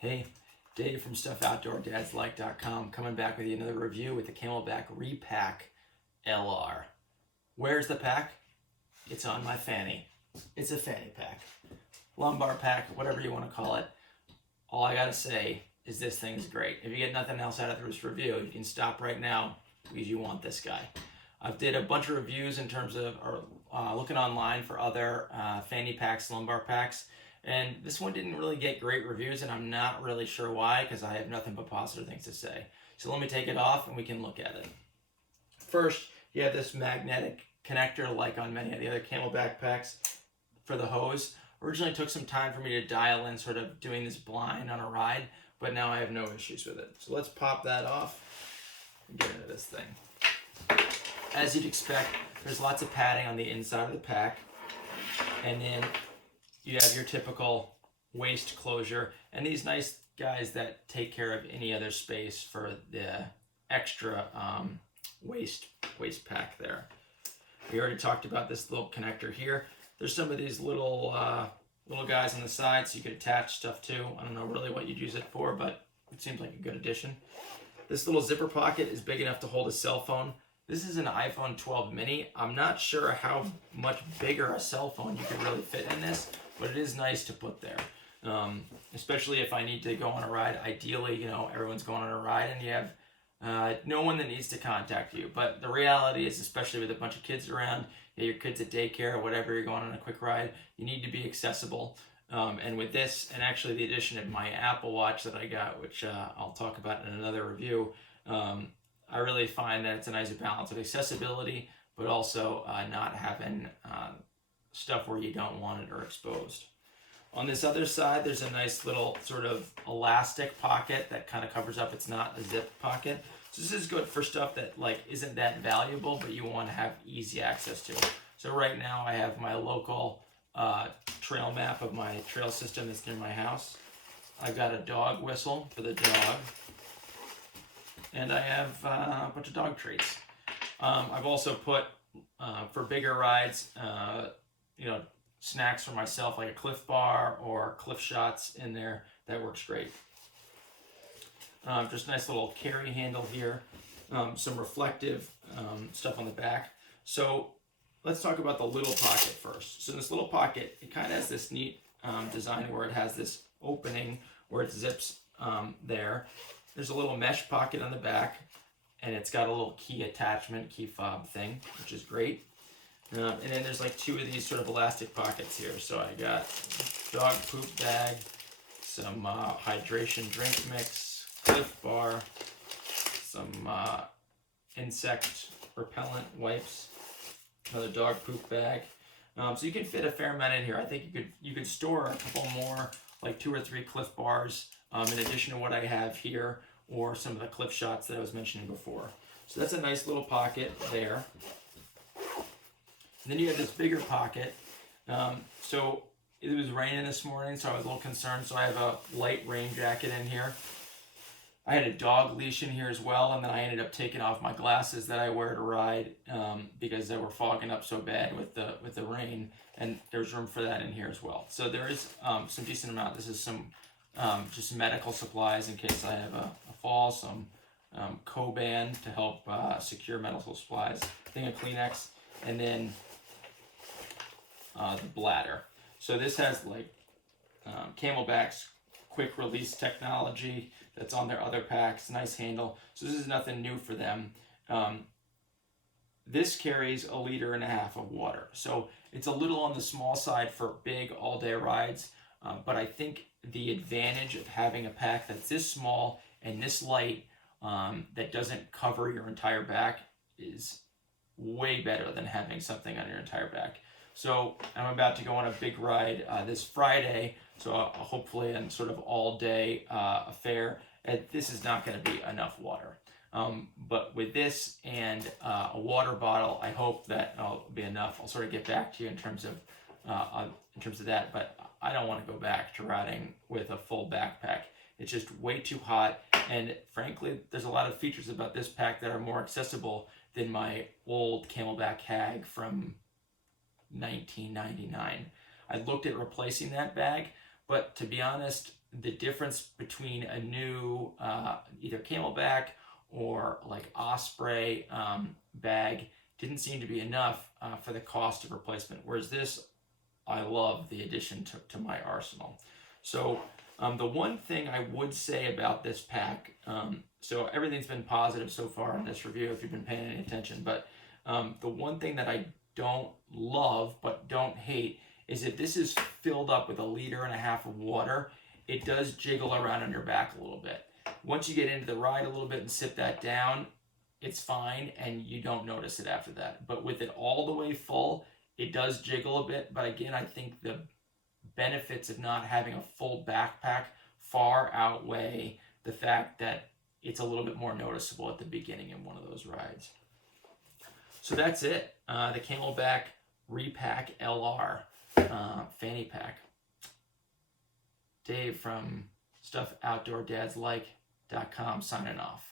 Hey, Dave from StuffOutdoorDadsLike.com coming back with you another review with the Camelbak Repack LR. Where's the pack? It's on my fanny. It's a fanny pack. Lumbar pack, whatever you want to call it. All I gotta say is this thing's great. If you get nothing else out of this review, you can stop right now because you want this guy. I've did a bunch of reviews in terms of looking online for other fanny packs, lumbar packs. And this one didn't really get great reviews, and I'm not really sure why, because I have nothing but positive things to say. So let me take it off and we can look at it. First, you have this magnetic connector like on many of the other Camelbak packs for the hose. Originally took some time for me to dial in sort of doing this blind on a ride, but now I have no issues with it. So let's pop that off and get into this thing. As you'd expect, there's lots of padding on the inside of the pack, and then you have your typical waist closure and these nice guys that take care of any other space for the extra waist pack there. We already talked about this little connector here. There's some of these little guys on the side so you could attach stuff to. I don't know really what you'd use it for, but it seems like a good addition. This little zipper pocket is big enough to hold a cell phone. This is an iPhone 12 mini. I'm not sure how much bigger a cell phone you could really fit in this, but it is nice to put there. Especially if I need to go on a ride. Ideally, everyone's going on a ride and you have no one that needs to contact you. But the reality is, especially with a bunch of kids around, your kids at daycare or whatever, you're going on a quick ride, you need to be accessible. And with this, and actually the addition of my Apple Watch that I got, which I'll talk about in another review, I really find that it's a nice balance of accessibility, but also not having stuff where you don't want it or exposed. On this other side, there's a nice little sort of elastic pocket that kind of covers up. It's not a zip pocket. So this is good for stuff that isn't that valuable, but you want to have easy access to. So right now I have my local trail map of my trail system that's near my house. I've got a dog whistle for the dog. And I have a bunch of dog treats. I've also put, for bigger rides, snacks for myself, like a Cliff Bar or Cliff Shots in there. That works great. Just a nice little carry handle here. Some reflective stuff on the back. So let's talk about the little pocket first. So this little pocket, it kind of has this neat design where it has this opening where it zips there. There's a little mesh pocket on the back, and it's got a little key attachment, key fob thing, which is great. And then there's like two of these sort of elastic pockets here. So I got dog poop bag, some hydration drink mix, Cliff Bar, some insect repellent wipes, another dog poop bag. So you can fit a fair amount in here. I think you could store a couple more, like 2 or 3 Cliff Bars, in addition to what I have here, or some of the Cliff Shots that I was mentioning before. So that's a nice little pocket there. And then you have this bigger pocket. So it was raining this morning, so I was a little concerned. So I have a light rain jacket in here. I had a dog leash in here as well, and then I ended up taking off my glasses that I wear to ride because they were fogging up so bad with the rain, and there's room for that in here as well. So there is some decent amount. This is some just medical supplies in case I have a fall, some Coban to help secure medical supplies, thing of Kleenex, and then the bladder. So this has Camelbak's quick release technology that's on their other packs, nice handle. So this is nothing new for them. This carries 1.5 liters of water. So it's a little on the small side for big all-day rides, but I think the advantage of having a pack that's this small and this light that doesn't cover your entire back is way better than having something on your entire back. So I'm about to go on a big ride this Friday, so hopefully a sort of all-day affair. And this is not going to be enough water. But with this and a water bottle, I hope that will be enough. I'll sort of get back to you in terms of that, but I don't want to go back to riding with a full backpack. It's just way too hot, and frankly, there's a lot of features about this pack that are more accessible than my old Camelbak Hag from 1999. I looked at replacing that bag, But to be honest, the difference between a new either Camelbak or like Osprey bag didn't seem to be enough for the cost of replacement. Whereas this, I love the addition to my arsenal. So the one thing I would say about this pack, so everything's been positive so far in this review if you've been paying any attention, but the one thing that I don't love but don't hate is if this is filled up with 1.5 liters of water, it does jiggle around on your back a little bit. Once you get into the ride a little bit and sit that down, it's fine and you don't notice it after that. But with it all the way full, it does jiggle a bit. But again, I think the benefits of not having a full backpack far outweigh the fact that it's a little bit more noticeable at the beginning in one of those rides. So that's it. The Camelbak Repack LR fanny pack. Dave from StuffOutdoorDadsLike.com signing off.